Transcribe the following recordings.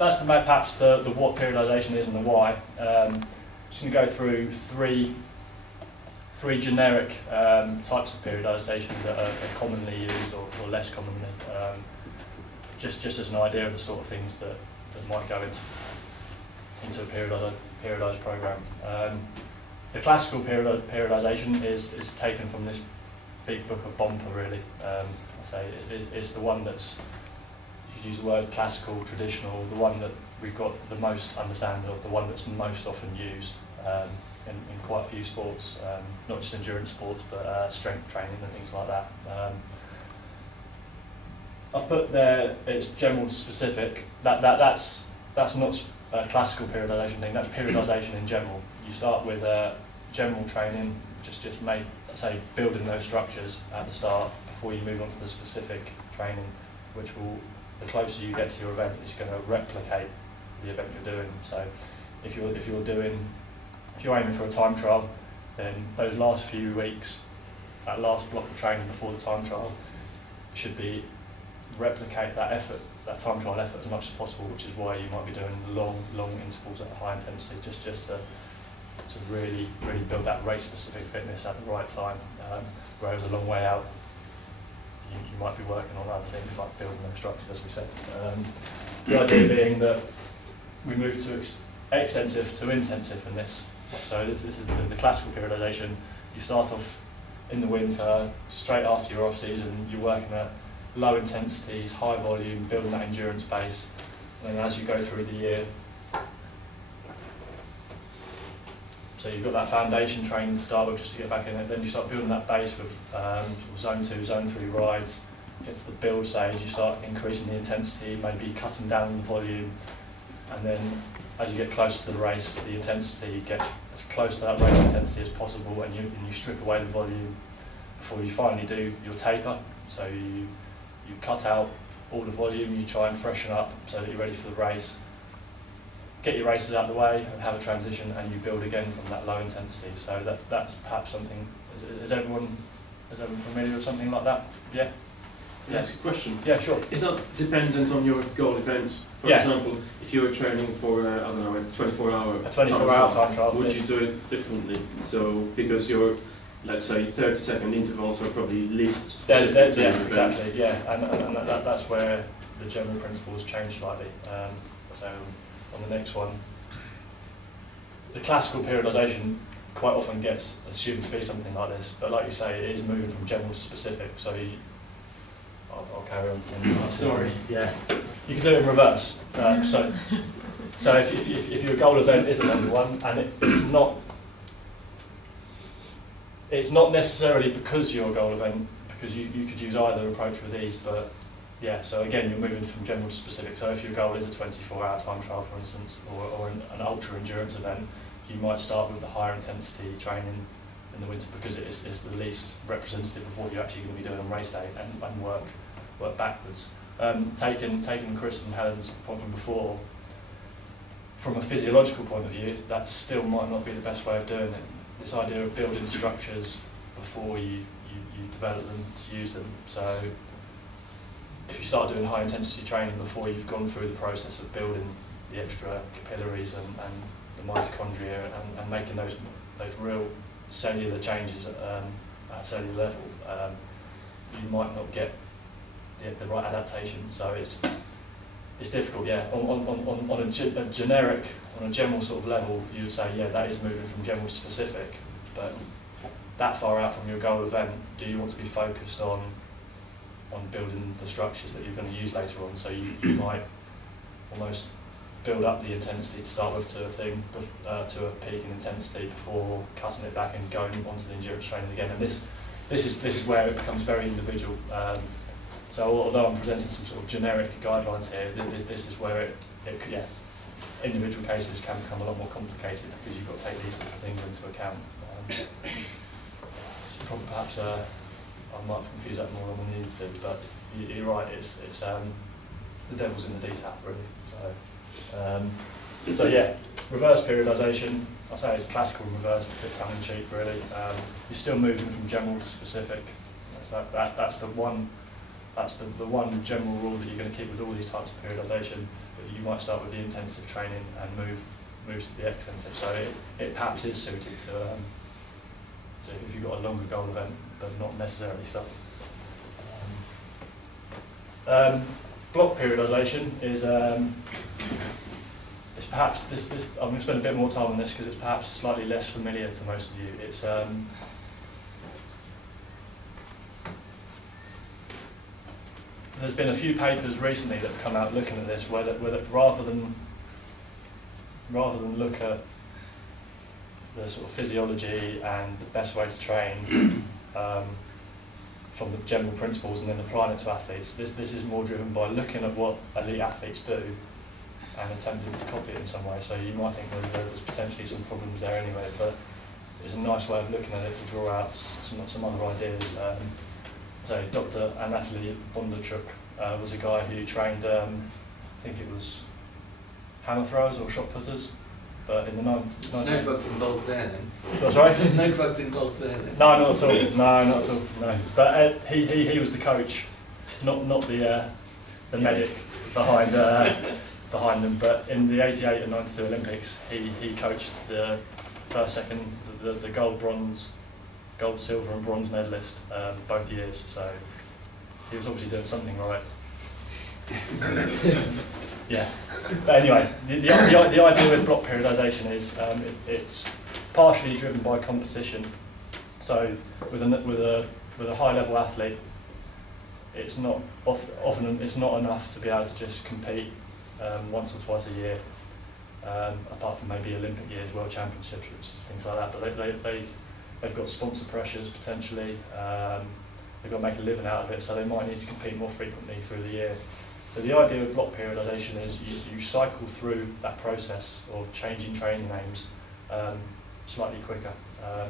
that's perhaps the what periodisation is and the why. Just going to go through three generic types of periodisation that are commonly used or less commonly, just as an idea of the sort of things that might go into a periodised program. The classical periodisation is taken from this big book of Bomper, really. I say it's the one that's, you could use the word classical, traditional, the one that we've got the most understanding of, the one that's most often used in quite a few sports, not just endurance sports, but strength training and things like that. I've put there, it's general to specific. That's not a classical periodisation thing, that's periodisation in general. You start with general training, just building those structures at the start before you move on to the specific training, which will, the closer you get to your event, it's going to replicate the event you're doing. So if you're aiming for a time trial, then those last few weeks, that last block of training before the time trial, should be replicate that effort, that time trial effort, as much as possible, which is why you might be doing long intervals at a high intensity, just to really build that race-specific fitness at the right time. Whereas a long way out, you might be working on other things like building those structures, as we said. The idea being that we move to extensive to intensive in this. So this is the classical periodisation. You start off in the winter, straight after your off-season, you're working at low intensities, high volume, building that endurance base. And then as you go through the year, so you've got that foundation training to start with just to get back in it, then you start building that base with zone 2, zone 3 rides. Get to the build stage, you start increasing the intensity, maybe cutting down the volume, and then as you get closer to the race, the intensity gets as close to that race intensity as possible, and you strip away the volume before you finally do your taper. So you cut out all the volume, you try and freshen up so that you're ready for the race. Get your races out of the way and have a transition, and you build again from that low intensity. So that's perhaps something. Is everyone familiar with something like that? Yeah. Can I ask a question? Yeah, sure. Is that dependent on your goal event? For example, if you were training for I don't know, a 24-hour time trial, would you do it differently? So because your, let's say, 30-second intervals are probably least specific to your event. Exactly. Yeah, and that's where the general principles change slightly. So on the next one, the classical periodisation quite often gets assumed to be something like this, but like you say, it is moving from general to specific. So I'll carry on. Sorry. Yeah, you can do it in reverse. So if your goal event is a number one, and it's not necessarily because your goal event, because you could use either approach with these, but yeah, so again, you're moving from general to specific. So if your goal is a 24-hour time trial, for instance, or an ultra endurance event, you might start with the higher intensity training in the winter because it's the least representative of what you're actually going to be doing on race day, and work backwards. Taking Chris and Helen's point from before, from a physiological point of view, that still might not be the best way of doing it. This idea of building structures before you develop them to use them. So if you start doing high intensity training before you've gone through the process of building the extra capillaries and the mitochondria and making those real cellular changes at cellular level, you might not get the right adaptation. So it's difficult. Yeah, on a general sort of level, you would say, yeah, that is moving from general to specific, but that far out from your goal event, do you want to be focused on building the structures that you're going to use later on? So you might almost build up the intensity to start with to a peak in intensity before cutting it back and going onto the endurance training again. And this is where it becomes very individual. So although I'm presenting some sort of generic guidelines here, this is where individual cases can become a lot more complicated because you've got to take these sorts of things into account. So probably perhaps I might confuse that more than we needed to, but you're right. It's the devil's in the detail, really. So yeah, reverse periodisation. I say it's classical reverse, a bit tongue in cheek, really. You're still moving from general to specific. That's the one general rule that you're going to keep with all these types of periodisation. you might start with the intensive training and move to the extensive. So it perhaps is suited to if you've got a longer goal event, but not necessarily so. Block periodisation is perhaps this. I'm going to spend a bit more time on this because it's perhaps slightly less familiar to most of you. It's there's been a few papers recently that have come out looking at this, where rather than look at the sort of physiology and the best way to train from the general principles and then applying it to athletes, this is more driven by looking at what elite athletes do and attempting to copy it in some way. So you might think well, there's potentially some problems there anyway, but it's a nice way of looking at it to draw out some other ideas. So Dr. Anatoly Bondarchuk was a guy who trained, I think it was hammer throwers or shot putters, but in the 19th... There's no drugs involved there then? That's right. No drugs involved there then? No, not at all. No, not at all. No. But he was the coach, not the medic behind them. But in the '88 and '92 Olympics, he coached the first, second, the gold, silver, and bronze medalist both years. So he was obviously doing something right. Yeah. But anyway, the idea with block periodisation is it's partially driven by competition. So with a high level athlete, it's not often it's not enough to be able to just compete once or twice a year, apart from maybe Olympic years, World Championships, which is things like that. But they've got sponsor pressures potentially. They've got to make a living out of it, so they might need to compete more frequently through the year. So the idea of block periodisation is you cycle through that process of changing training aims slightly quicker. I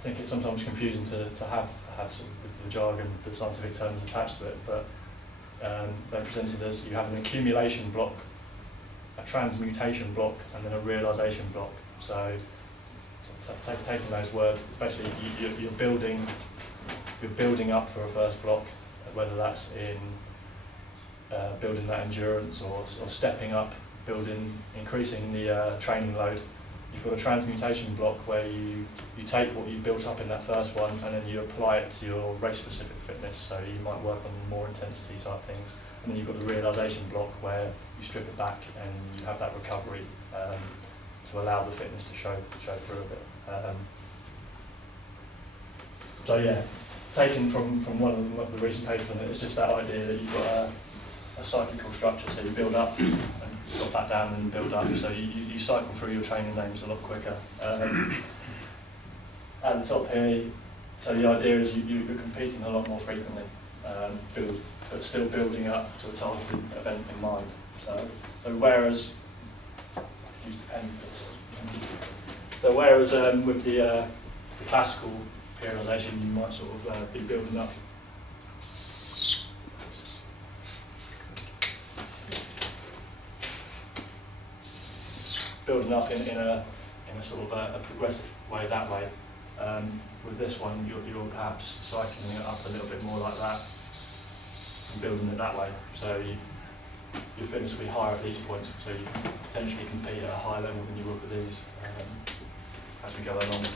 think it's sometimes confusing to have sort of the jargon, the scientific terms attached to it, but they're presented as you have an accumulation block, a transmutation block, and then a realisation block. So taking those words, basically you're building up for a first block, whether that's in building that endurance or stepping up, increasing the training load. You've got a transmutation block where you take what you built up in that first one and then you apply it to your race-specific fitness. So you might work on more intensity type things. And then you've got the realisation block where you strip it back and you have that recovery to allow the fitness to show through a bit. So yeah, taken from one of the recent papers on it, it's just that idea that you've got a cyclical structure, so you build up and drop that down and build up, so you cycle through your training names a lot quicker. At the top here, so the idea is you're competing a lot more frequently, but still building up to a targeted event in mind. So whereas, use the pen for this. So whereas with the classical periodisation, you might sort of be building up in a sort of a progressive way that way. With this one, you're perhaps cycling it up a little bit more like that and building it that way. So your fitness will be higher at these points, so you potentially compete at a higher level than you will with these as we go along.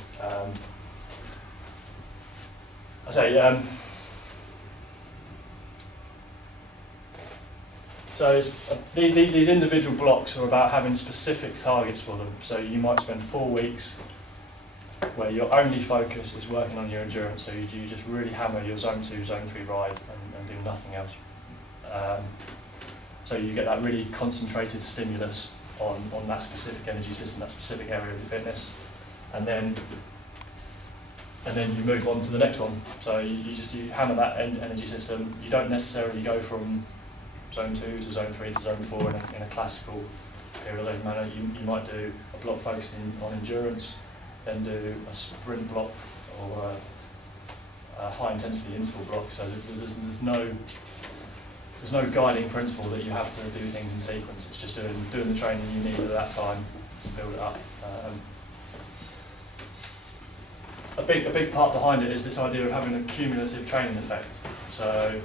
I say, so these individual blocks are about having specific targets for them. So you might spend 4 weeks where your only focus is working on your endurance, so you just really hammer your zone 2, zone 3 rides and do nothing else. So you get that really concentrated stimulus on that specific energy system, that specific area of your fitness, and then you move on to the next one. So you hammer that energy system. You don't necessarily go from zone 2 to zone 3 to zone 4 in a classical periodized manner. You might do a block focused on endurance, then do a sprint block or a high intensity interval block. So there's no guiding principle that you have to do things in sequence. It's just doing the training you need at that time to build it up. A big part behind it is this idea of having a cumulative training effect. So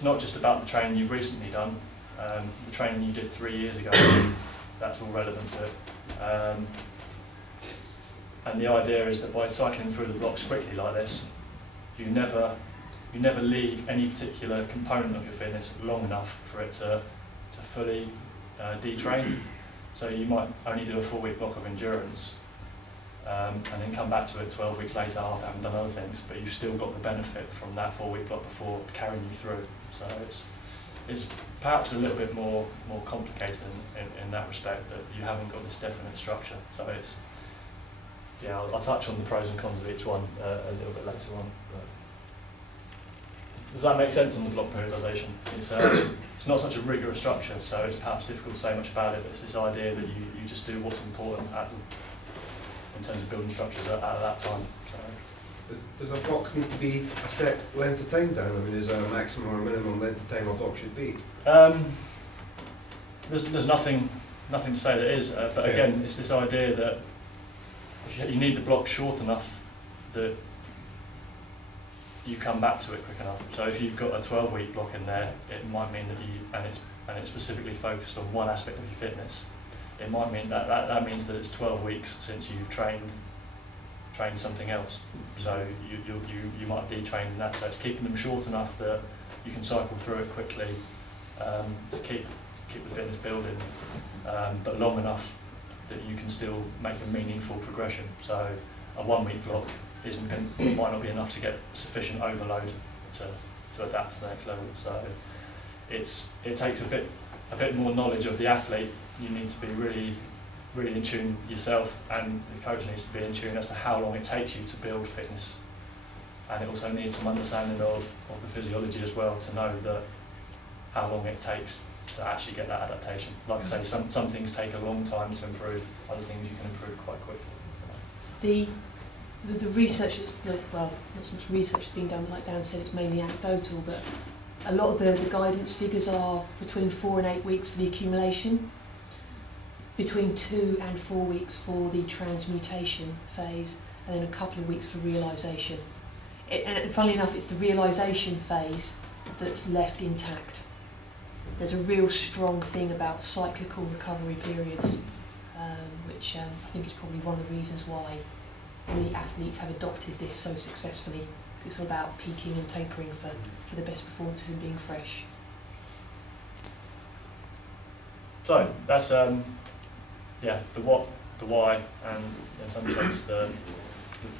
it's not just about the training you've recently done. The training you did 3 years ago, that's all relevant to it. And the idea is that by cycling through the blocks quickly like this, you never leave any particular component of your fitness long enough for it to fully detrain. So you might only do a 4-week block of endurance and then come back to it 12 weeks later after having done other things, but you've still got the benefit from that 4-week block before carrying you through. So it's perhaps a little bit more complicated in that respect, that you haven't got this definite structure. So it's, yeah, I'll touch on the pros and cons of each one a little bit later on. But does that make sense on the block periodisation? It's not such a rigorous structure, so it's perhaps difficult to say much about it, but it's this idea that you just do what's important in terms of building structures at that time. So. Does a block need to be a set length of time, Dan? I mean, is there a maximum or minimum length of time a block should be? There's nothing to say that is, but again, it's this idea that if you need the block short enough that you come back to it quick enough. So if you've got a 12-week block in there, it might mean that and it's specifically focused on one aspect of your fitness. It might mean that means that it's 12 weeks since you've trained something else. So you might have detrained in that. So it's keeping them short enough that you can cycle through it quickly to keep the fitness building, but long enough that you can still make a meaningful progression. So a 1-week block might not be enough to get sufficient overload to adapt to the next level. So it takes a bit more knowledge of the athlete. You need to be really in tune yourself, and the coach needs to be in tune as to how long it takes you to build fitness. And it also needs some understanding of the physiology as well, to know that how long it takes to actually get that adaptation. Like I say, some things take a long time to improve, other things you can improve quite quickly. The research not so much research that's being done, like Dan said, it's mainly anecdotal, but a lot of the guidance figures are between 4 and 8 weeks for the accumulation, between 2 and 4 weeks for the transmutation phase, and then a couple of weeks for realisation. And funnily enough, it's the realisation phase that's left intact. There's a real strong thing about cyclical recovery periods, which I think is probably one of the reasons why the athletes have adopted this so successfully. It's all about peaking and tapering for the best performances and being fresh. So that's the what, the why, and in some sense the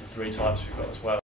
3 types we've got as well.